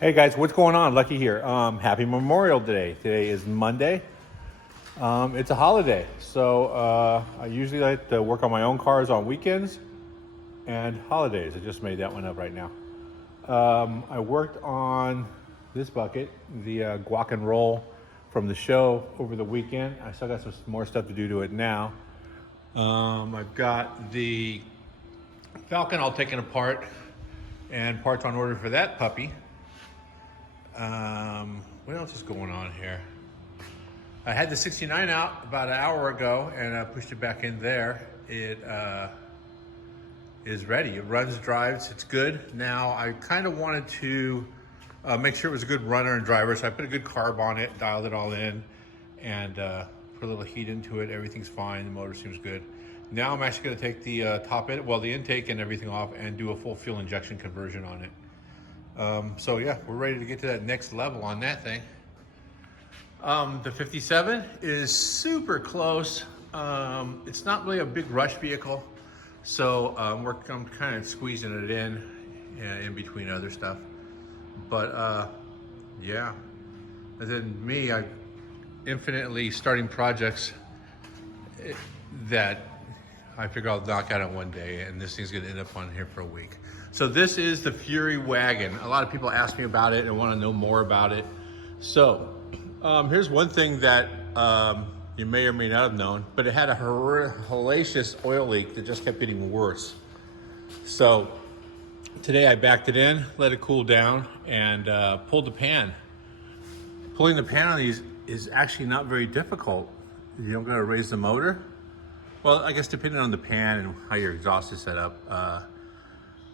Hey guys, what's going on? Lucky here. Happy Memorial Day. Today is Monday. It's a holiday, so I usually like to work on my own cars on weekends and holidays. I just made that one up right now. I worked on this bucket, the guac and roll from the show over the weekend. I still got some more stuff to do to it now. I've got the Falcon all taken apart and parts on order for that puppy. What else is going on here? I had the 69 out about an hour ago and I pushed it back in there. It is ready. It runs, drives, it's good. Now I kind of wanted to make sure it was a good runner and driver, so I put a good carb on it, dialed it all in, and put a little heat into it. Everything's fine, the motor seems good. Now I'm actually gonna take the the intake and everything off and do a full fuel injection conversion on it. So yeah, we're ready to get to that next level on that thing. The 57 is super close. It's not really a big rush vehicle, so I'm kind of squeezing it in between other stuff. But yeah, and then I infinitely starting projects that I figure I'll knock out in one day, and this thing's gonna end up on here for a week. So this is the Fury Wagon. A lot of people ask me about it and want to know more about it. So here's one thing that you may or may not have known, but it had a hellacious oil leak that just kept getting worse. So today I backed it in, let it cool down, and pulled the pan. Pulling the pan on these is actually not very difficult. You don't gotta raise the motor. Well, I guess depending on the pan and how your exhaust is set up.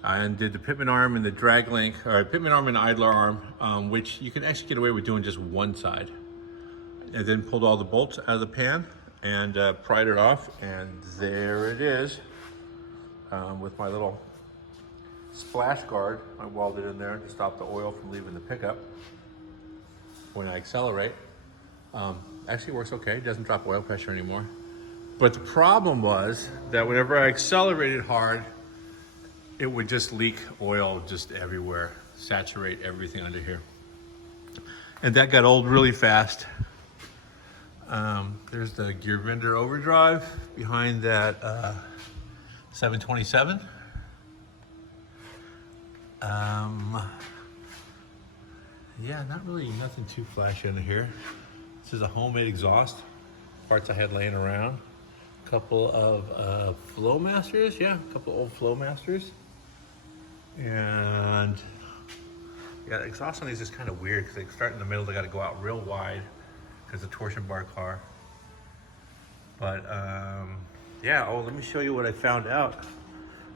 I undid the pitman arm and the drag link, or pitman arm and idler arm, which you can actually get away with doing just one side. And then pulled all the bolts out of the pan and pried it off, and there it is. With my little splash guard, I welded in there to stop the oil from leaving the pickup when I accelerate. Actually works okay, it doesn't drop oil pressure anymore. But the problem was that whenever I accelerated hard, it would just leak oil just everywhere, saturate everything under here. And that got old really fast. There's the gear bender overdrive behind that 727. Yeah, nothing too flashy under here. This is a homemade exhaust, parts I had laying around. A couple of Flowmasters, a couple old Flowmasters. And yeah, the exhaust on these is kind of weird because they start in the middle, they got to go out real wide because it's a torsion bar car. But yeah, let me show you what I found out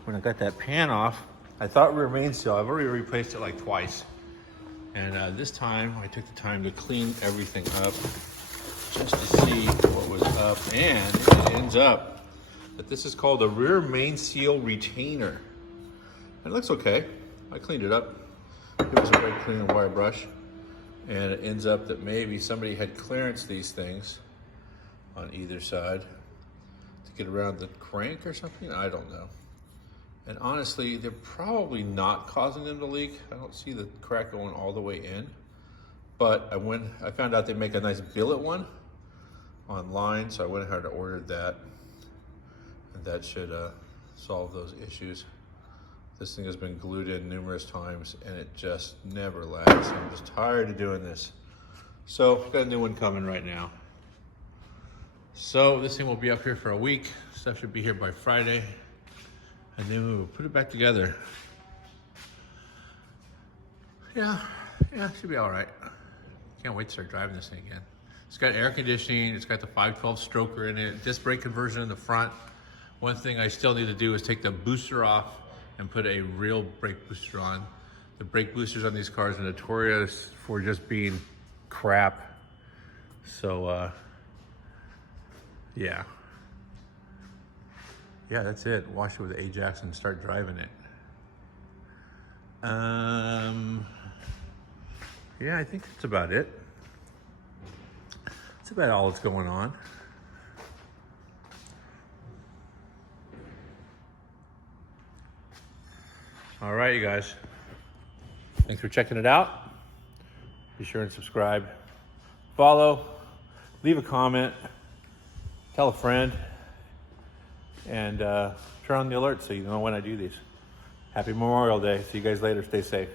when I got that pan off. I thought rear main seal, I've already replaced it like twice. And this time I took the time to clean everything up just to see what was up, and it ends up that this is called a rear main seal retainer. It looks okay. I cleaned it up. It was a very clean wire brush. And it ends up that maybe somebody had clearance these things on either side to get around the crank or something. I don't know. And honestly, they're probably not causing them to leak. I don't see the crack going all the way in. But I found out they make a nice billet one online, so I went ahead and ordered that. And that should solve those issues. This thing has been glued in numerous times and it just never lasts. I'm just tired of doing this. So I've got a new one coming right now. So this thing will be up here for a week. Stuff should be here by Friday. And then we'll put it back together. Yeah, should be all right. Can't wait to start driving this thing again. It's got air conditioning. It's got the 512 stroker in it. Disc brake conversion in the front. One thing I still need to do is take the booster off and put a real brake booster on. The brake boosters on these cars are notorious for just being crap. So, yeah. Yeah, that's it. Wash it with Ajax and start driving it. Yeah, I think that's about it. That's about all that's going on. All right, you guys. Thanks for checking it out. Be sure and subscribe, follow, leave a comment, tell a friend, and turn on the alerts so you know when I do these. Happy Memorial Day. See you guys later. Stay safe.